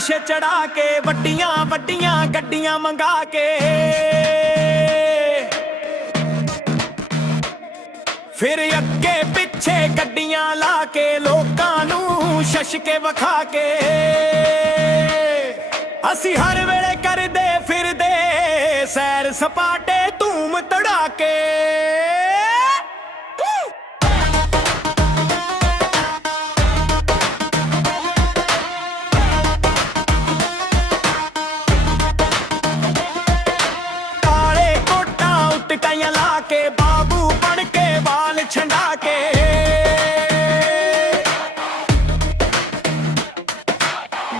शीशे चढ़ा के वड्डियां वड्डियां गड्डियां मंगा के फिर अगे पिछे गड्डियां ला के लोकां नू शशके वखा के असी हर वेले करदे फिरदे सैर सपाटे धूम तड़ाके। टाइयां ला के बाबू बन के बाल छंडा के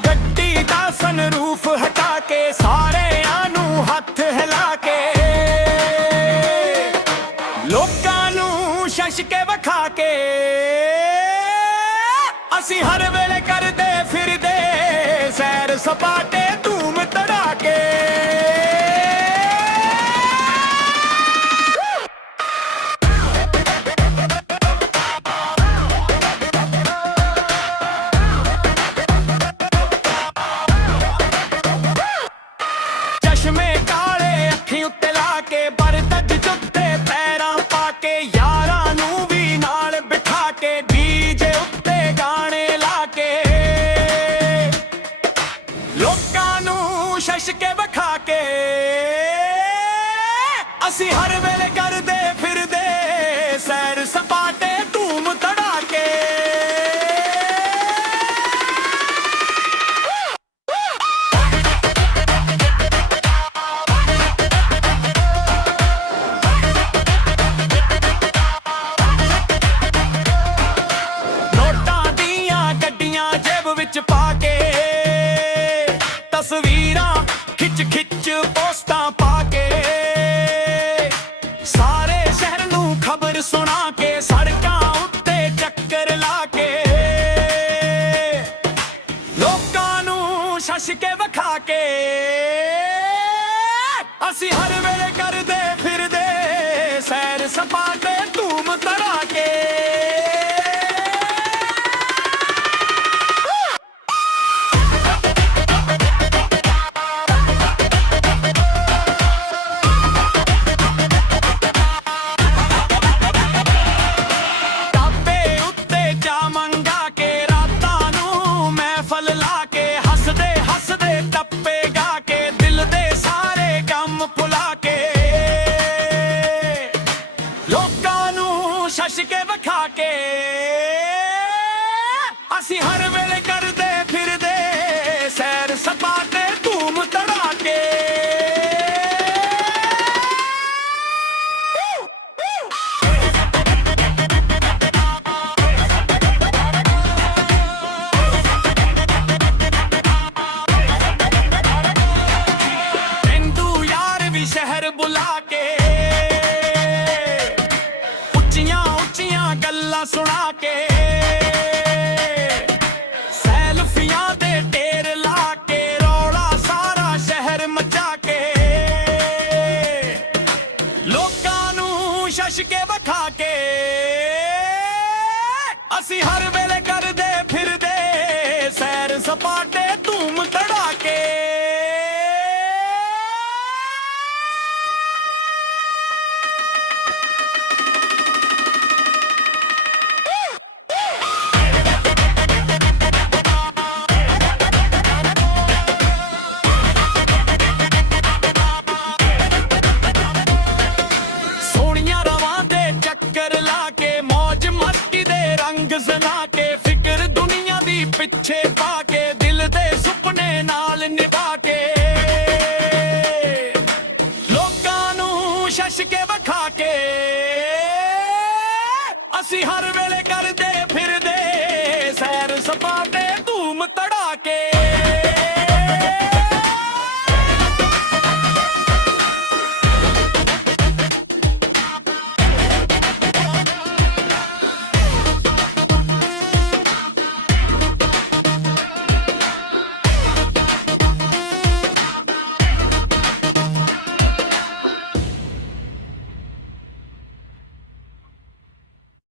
गड्डी दा सनरूफ हटा के सारे आनू हथ हिला के लोकां नू शश के वखा के असी हर वेले करदे फिरदे सैर सपाटे धूम तड़ाके। चश्मे काले अखी उत्ते ला के बरतज जुत्ते पैरां पाके यारां नू भी नाल बिठा के डीजे उत्ते गाने ला के लोकां नू शश के वखा के असी हर वेले करदे फिरदे सैर सपाटे धूम तड़ाके। पाके तस्वीरां खिच खिच पोस्टां पाके सारे शहर नू खबर सुना के सड़कां उत्ते चक्कर ला के लोकां नू शश के वखा के असी हर वेले करदे फिरदे सैर सपाटे धूम तड़ाके। शश के वखा के असी हर वेले करदे फिरदे सैर सपाटे धूम तड़ाके। तेंदू यार भी शहर बुला के गल्लां सुना के सेल्फियां दे ढेर ला के रौला सारा शहर मचा के लोकां नू शश के वखा के असी हर वेले करदे फिरदे सैर सपाटे धूम तड़ाके। सना के फिक्र दुनिया दी पिछे पाके दिल दे सुपने नाल निभा के लोकां नू शश के वखा के असी हर वेले करदे फिर